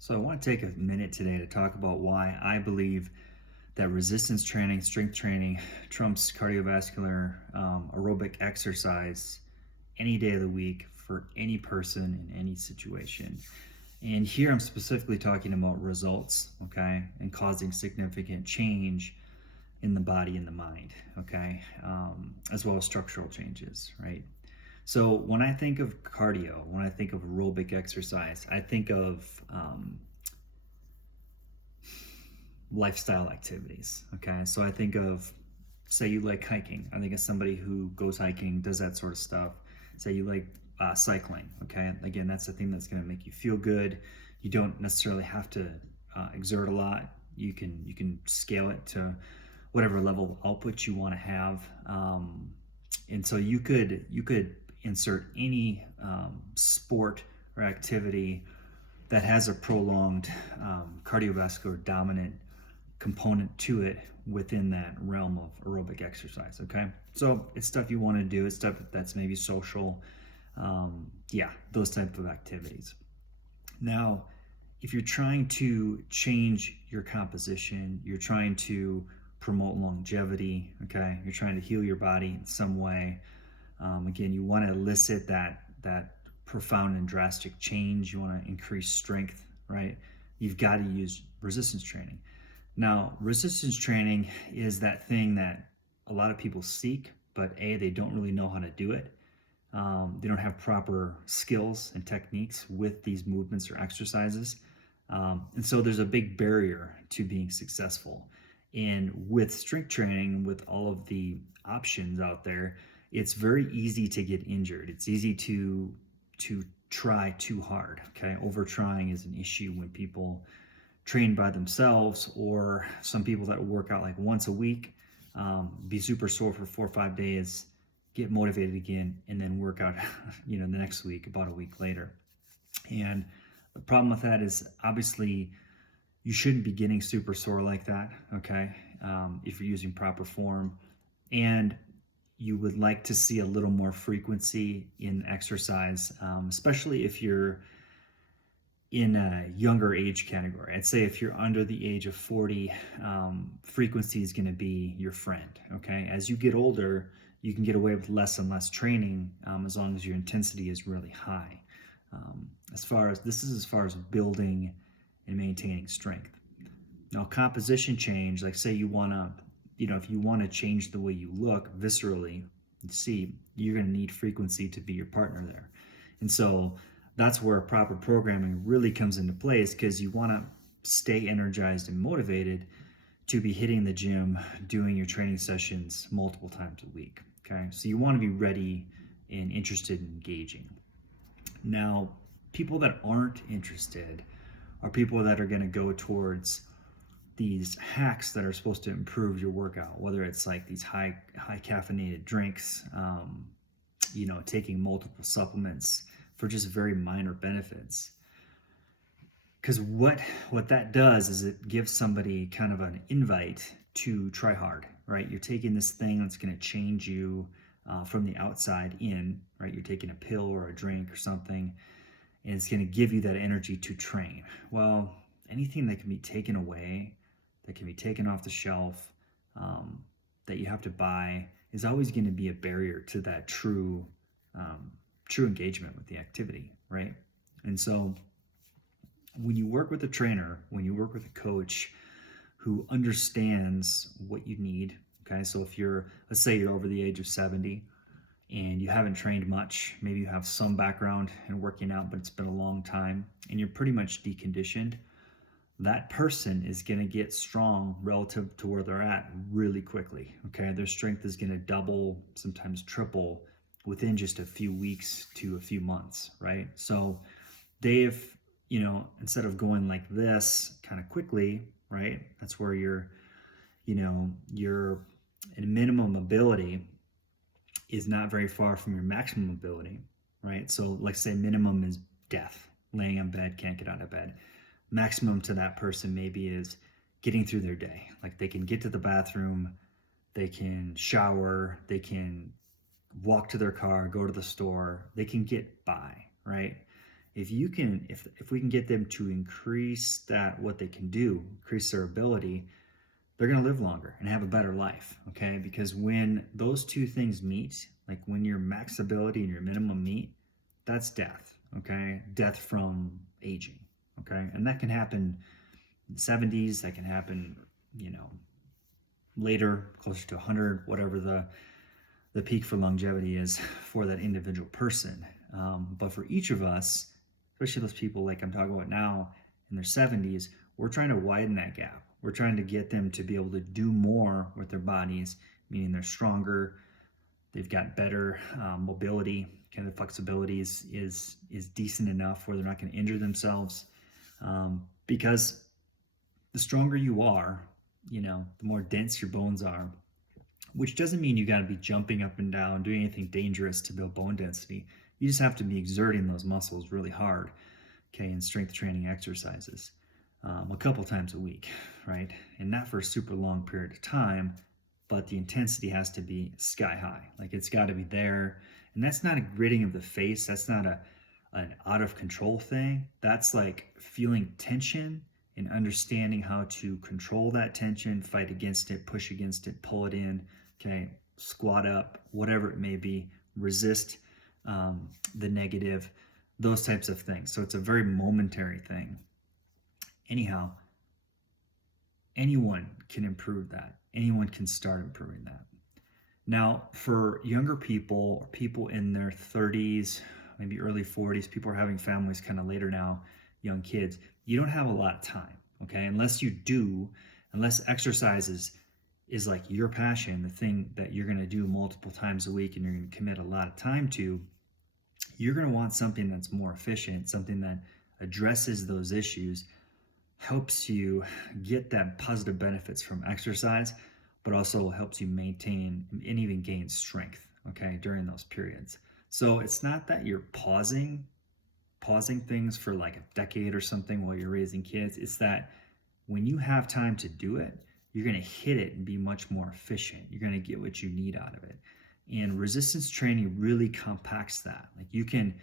So I want to take a minute today to talk about why I believe that resistance training, strength training trumps cardiovascular aerobic exercise any day of the week for any person in any situation. And here I'm specifically talking about results, okay, and causing significant change in the body and the mind, okay, as well as structural changes, right? So when I think of cardio, when I think of aerobic exercise, I think of lifestyle activities. Okay, so I think of, say you like hiking. I think of somebody who goes hiking, does that sort of stuff. Say you like cycling. Okay, again, that's the thing that's going to make you feel good. You don't necessarily have to exert a lot. You can scale it to whatever level of output you want to have, and so you could insert any sport or activity that has a prolonged cardiovascular dominant component to it within that realm of aerobic exercise. Okay, so it's stuff you want to do. It's stuff that's maybe social. Yeah, those type of activities. Now, if you're trying to change your composition, you're trying to promote longevity. Okay, you're trying to heal your body in some way. Again, you want to elicit that profound and drastic change. You want to increase strength, right? You've got to use resistance training. Now, resistance training is that thing that a lot of people seek, but they don't really know how to do it. They don't have proper skills and techniques with these movements or exercises. And so there's a big barrier to being successful. And with strength training, with all of the options out there, it's very easy to get injured. It's easy to try too hard. Okay, over trying is an issue when people train by themselves, or some people that work out like once a week, be super sore for 4 or 5 days, get motivated again, and then work out, the next week, about a week later. And the problem with that is obviously you shouldn't be getting super sore like that. Okay, if you're using proper form, and you would like to see a little more frequency in exercise, especially if you're in a younger age category. I'd say if you're under the age of 40, frequency is going to be your friend. Okay, as you get older, you can get away with less and less training, as long as your intensity is really high. As far as building and maintaining strength. Now, composition change, like say you want to, if you want to change the way you look viscerally, you're going to need frequency to be your partner there. And so that's where proper programming really comes into place, because you want to stay energized and motivated to be hitting the gym, doing your training sessions multiple times a week. Okay, so you want to be ready and interested in engaging. Now, people that aren't interested are people that are going to go towards these hacks that are supposed to improve your workout, whether it's like these high caffeinated drinks, taking multiple supplements for just very minor benefits. Because what that does is it gives somebody kind of an invite to try hard, right? You're taking this thing that's going to change you from the outside in, right? You're taking a pill or a drink or something, and it's going to give you that energy to train. Well, anything that can be taken away, that can be taken off the shelf, that you have to buy, is always going to be a barrier to that true engagement with the activity, right? And so when you work with a trainer, when you work with a coach who understands what you need, okay, so if let's say you're over the age of 70 and you haven't trained much, maybe you have some background in working out, but it's been a long time and you're pretty much deconditioned, that person is going to get strong relative to where they're at really quickly. Okay, their strength is going to double, sometimes triple, within just a few weeks to a few months, right? So they've, instead of going like this kind of quickly, right? That's where your minimum ability is not very far from your maximum ability, right? So like say minimum is death, laying in bed, can't get out of bed. Maximum to that person maybe is getting through their day. Like they can get to the bathroom, they can shower, they can walk to their car, go to the store, they can get by, right? if we can get them to increase that, what they can do, increase their ability, they're going to live longer and have a better life. Okay, because when those two things meet, like when your max ability and your minimum meet, that's death. Okay, death from aging. Okay, and that can happen in the 70s. That can happen, later, closer to 100, whatever the peak for longevity is for that individual person. But for each of us, especially those people like I'm talking about now in their 70s, we're trying to widen that gap. We're trying to get them to be able to do more with their bodies, meaning they're stronger, they've got better mobility, kind of flexibility is decent enough where they're not going to injure themselves. Because the stronger you are, the more dense your bones are, which doesn't mean you got to be jumping up and down, doing anything dangerous to build bone density. You just have to be exerting those muscles really hard, okay, in strength training exercises a couple times a week, right? And not for a super long period of time, but the intensity has to be sky high. Like it's got to be there. And that's not a gritting of the face. That's not an out of control thing. That's like feeling tension and understanding how to control that tension, fight against it, push against it, pull it in, okay, squat up, whatever it may be, resist the negative, those types of things. So it's a very momentary thing. Anyhow, anyone can improve that. Anyone can start improving that. Now, for younger people or people in their 30s, maybe early 40s, people are having families kind of later now, young kids, you don't have a lot of time, okay? Unless exercise is like your passion, the thing that you're going to do multiple times a week and you're going to commit a lot of time to, you're going to want something that's more efficient, something that addresses those issues, helps you get that positive benefits from exercise, but also helps you maintain and even gain strength, okay, during those periods. So it's not that you're pausing things for like a decade or something while you're raising kids. It's that when you have time to do it, you're going to hit it and be much more efficient. You're going to get what you need out of it. And resistance training really compacts that. Like you can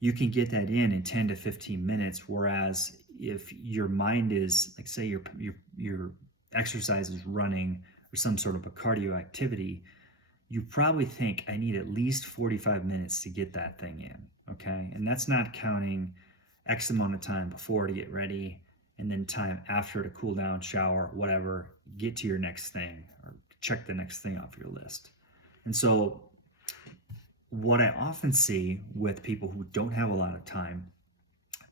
get that in 10 to 15 minutes, whereas if your mind is, like, say your exercise is running or some sort of a cardio activity, you probably think, I need at least 45 minutes to get that thing in, okay? And that's not counting X amount of time before to get ready and then time after to cool down, shower, whatever, get to your next thing or check the next thing off your list. And so what I often see with people who don't have a lot of time,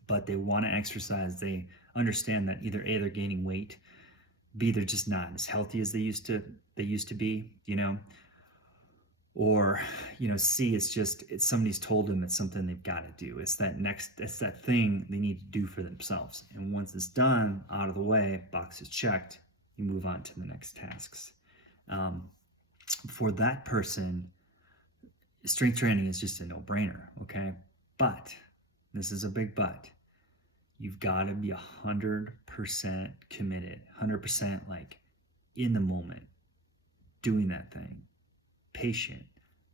but they want to exercise, they understand that either A, they're gaining weight, B, they're just not as healthy as they used to be, or C, it's somebody's told them it's something they've got to do. It's that thing they need to do for themselves. And once it's done, out of the way, box is checked, you move on to the next tasks. For that person, strength training is just a no-brainer, okay? But, this is a big but, you've got to be 100% committed, 100% like in the moment, doing that thing, patient.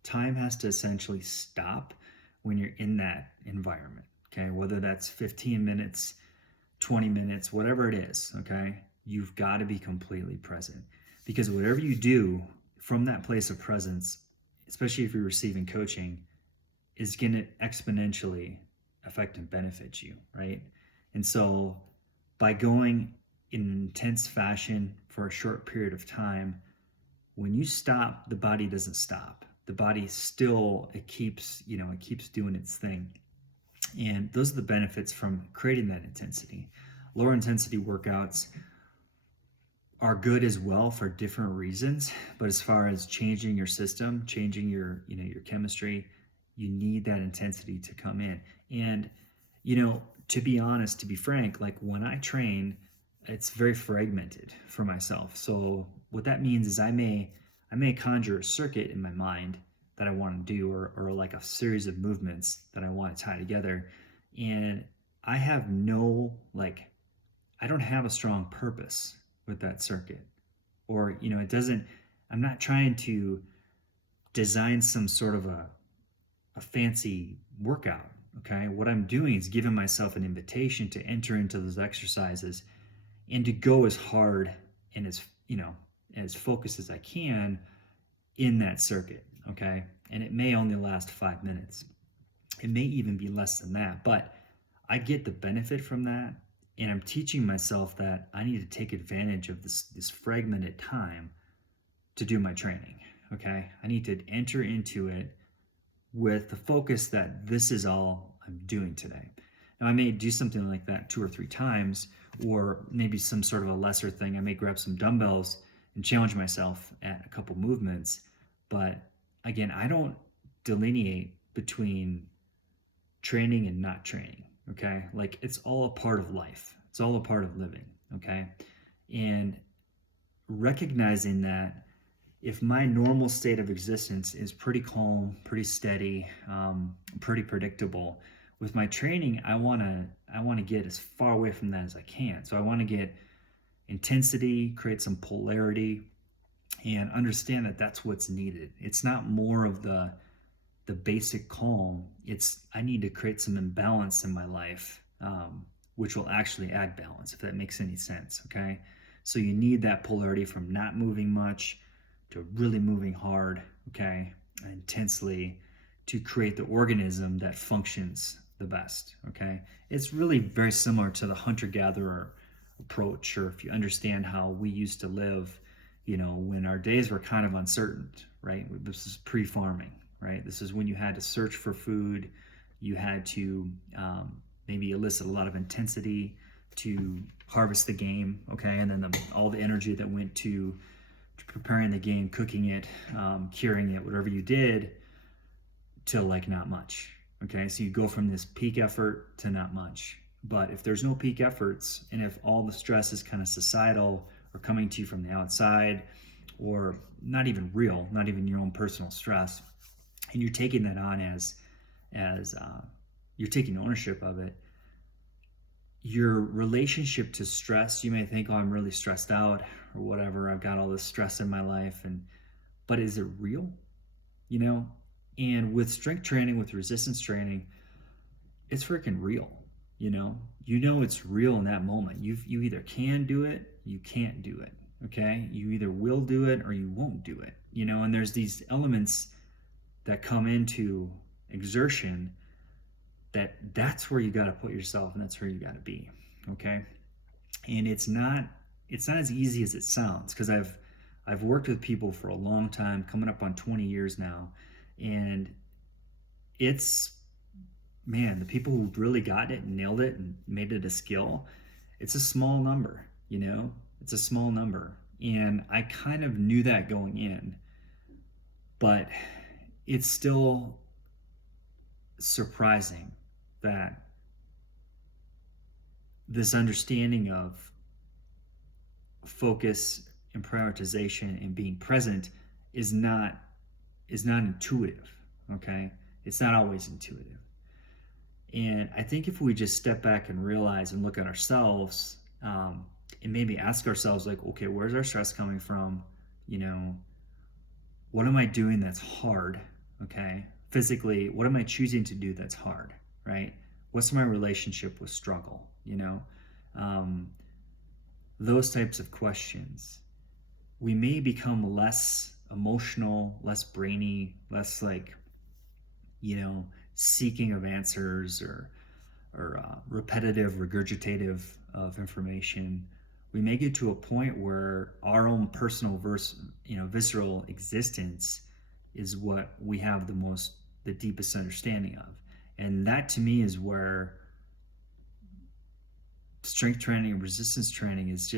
Time has to essentially stop when you're in that environment, okay? Whether that's 15 minutes, 20 minutes, whatever it is, okay? You've got to be completely present, because whatever you do from that place of presence, especially if you're receiving coaching, is going to exponentially affect and benefit you, right? And so by going in intense fashion for a short period of time, when you stop, the body doesn't stop. The body still, it keeps doing its thing. And those are the benefits from creating that intensity. Lower intensity workouts are good as well for different reasons, but as far as changing your system, changing your chemistry, you need that intensity to come in. And to be honest, to be frank, like when I train, it's very fragmented for myself. So what that means is I may conjure a circuit in my mind that I want to do, or like a series of movements that I want to tie together, and I have I don't have a strong purpose with that circuit, or I'm not trying to design some sort of a fancy workout Okay, what I'm doing is giving myself an invitation to enter into those exercises and to go as hard and as, as focused as I can in that circuit. Okay, and it may only last 5 minutes. It may even be less than that, but I get the benefit from that. And I'm teaching myself that I need to take advantage of this fragmented time to do my training. Okay, I need to enter into it with the focus that this is all I'm doing today. Now, I may do something like that 2 or 3 times, or maybe some sort of a lesser thing. I may grab some dumbbells and challenge myself at a couple movements. But again, I don't delineate between training and not training. Okay, like it's all a part of life, it's all a part of living. Okay, and recognizing that if my normal state of existence is pretty calm, pretty steady, pretty predictable, with my training, I want to get as far away from that as I can. So I want to get intensity, create some polarity, and understand that that's what's needed. It's not more of the basic calm. It's I need to create some imbalance in my life, which will actually add balance, if that makes any sense. Okay, so you need that polarity from not moving much to really moving hard, okay, intensely, to create the organism that functions the best. Okay, it's really very similar to the hunter-gatherer approach, or if you understand how we used to live, when our days were kind of uncertain, right? This is pre-farming, right? This is when you had to search for food. You had to maybe elicit a lot of intensity to harvest the game, okay? And then all the energy that went to preparing the game, cooking it, curing it, whatever you did, to like not much, okay? So you go from this peak effort to not much. But if there's no peak efforts, and if all the stress is kind of societal or coming to you from the outside, or not even real, not even your own personal stress, and you're taking that on as you're taking ownership of it, your relationship to stress, you may think, oh, I'm really stressed out or whatever, I've got all this stress in my life, but is it real? And with strength training, with resistance training, it's freaking real. It's real in that moment. You either can do it, you can't do it. Okay, you either will do it or you won't do it. And there's these elements that come into exertion that's where you got to put yourself, and that's where you got to be. Okay, and it's not as easy as it sounds, because I've worked with people for a long time, coming up on 20 years now, and it's, man, the people who really got it and nailed it and made it a skill, it's a small number. It's a small number, and I kind of knew that going in, but it's still surprising that this understanding of focus and prioritization and being present is not intuitive. Okay, it's not always intuitive. And I think if we just step back and realize and look at ourselves, and maybe ask ourselves, like, okay, where's our stress coming from? What am I doing that's hard? Okay, physically, what am I choosing to do that's hard? Right? What's my relationship with struggle? Those types of questions. We may become less emotional, less brainy, less like, seeking of answers or repetitive, regurgitative of information. We may get to a point where our own personal visceral existence is what we have the deepest understanding of. And that, to me, is where strength training and resistance training is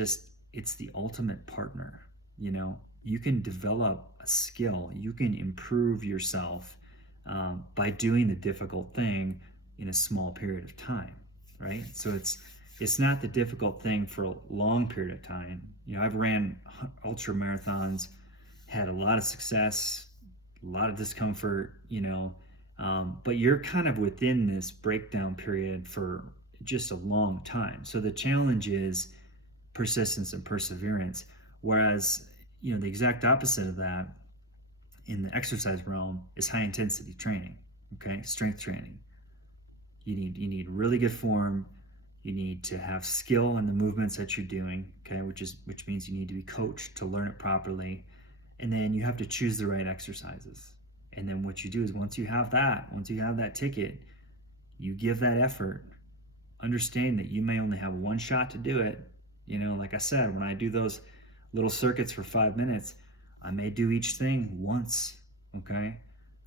it's the ultimate partner. You can develop a skill, you can improve yourself by doing the difficult thing in a small period of time, right? So it's not the difficult thing for a long period of time. I've ran ultra marathons, had a lot of success, a lot of discomfort, but you're kind of within this breakdown period for just a long time. So the challenge is persistence and perseverance. Whereas, the exact opposite of that in the exercise realm is high intensity training, okay? Strength training. You need really good form. You need to have skill in the movements that you're doing, okay, which means you need to be coached to learn it properly. And then you have to choose the right exercises. And then what you do is once you have that ticket, you give that effort, understand that you may only have one shot to do it. Like I said, when I do those little circuits for 5 minutes, I may do each thing once, okay?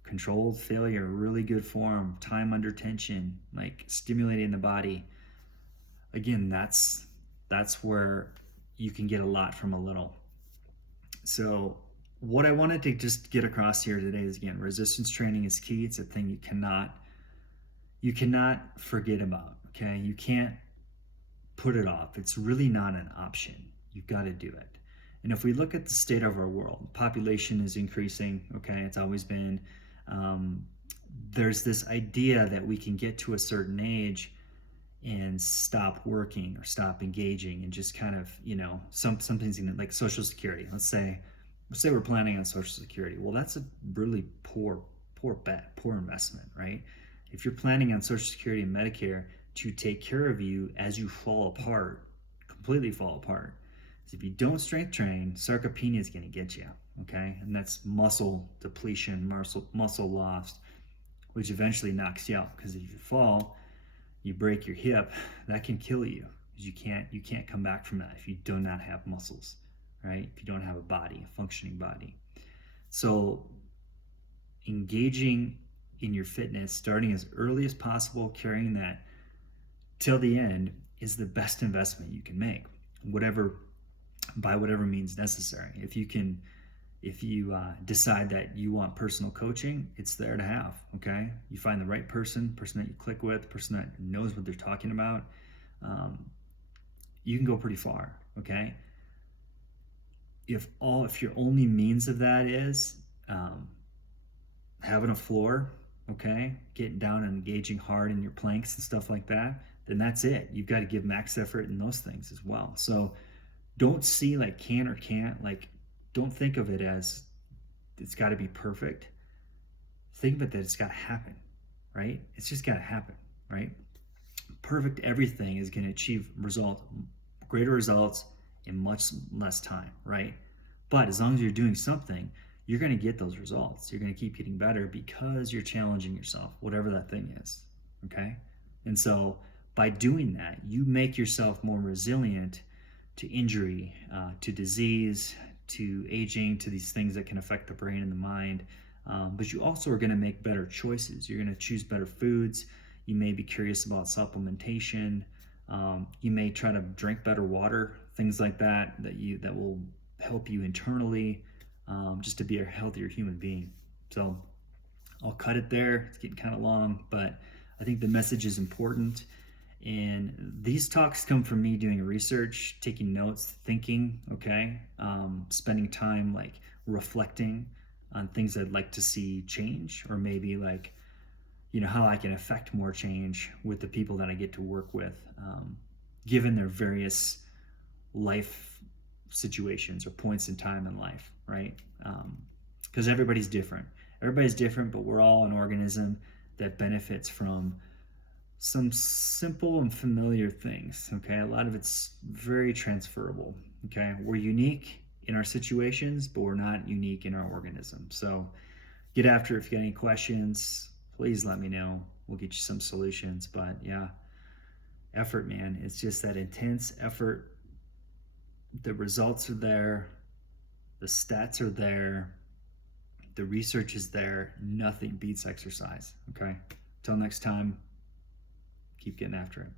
Controlled failure, really good form, time under tension, like stimulating the body. Again, that's where you can get a lot from a little. So what I wanted to just get across here today is, again, resistance training is key. It's a thing you cannot forget about, okay? You can't put it off. It's really not an option. You've got to do it. And if we look at the state of our world, population is increasing, okay? It's always been. There's this idea that we can get to a certain age and stop working or stop engaging and just kind of, some things like Social Security. Let's say we're planning on Social Security. Well, that's a really poor bet, poor investment, right? If you're planning on Social Security and Medicare to take care of you as you fall apart, completely fall apart, so if you don't strength train, sarcopenia is going to get you, okay? And that's muscle depletion, muscle loss, which eventually knocks you out, because if you fall, you break your hip, that can kill you, because you can't come back from that if you do not have muscles, right? If you don't have a functioning body. So engaging in your fitness, starting as early as possible, carrying that till the end, is the best investment you can make, by whatever means necessary. If you decide that you want personal coaching, it's there to have, okay? You find the right person that you click with, person that knows what they're talking about, you can go pretty far, okay? If your only means of that is having a floor, okay, getting down and engaging hard in your planks and stuff like that, then that's it. You've got to give max effort in those things as well. So don't see like can or can't, like don't think of it as it's got to be perfect. Think of it that it's got to happen, right? It's just got to happen, right? Perfect everything is going to achieve greater results in much less time, right? But as long as you're doing something, you're going to get those results. You're going to keep getting better because you're challenging yourself, whatever that thing is, okay? And so by doing that, you make yourself more resilient to injury, to disease, to aging, to these things that can affect the brain and the mind. But you also are going to make better choices. You're going to choose better foods. You may be curious about supplementation. You may try to drink better water, things like that will help you internally, just to be a healthier human being. So I'll cut it there. It's getting kind of long, but I think the message is important. And these talks come from me doing research, taking notes, thinking, okay, spending time like reflecting on things I'd like to see change, or maybe like, how I can affect more change with the people that I get to work with, given their various life situations or points in time in life, right? Because everybody's different. But we're all an organism that benefits from some simple and familiar things, okay? A lot of it's very transferable, okay? We're unique in our situations, but we're not unique in our organism. So get after it. If you got any questions, please let me know. We'll get you some solutions. But yeah, effort, man. It's just that intense effort. The results are there. The stats are there. The research is there. Nothing beats exercise, okay? Till next time, keep getting after it.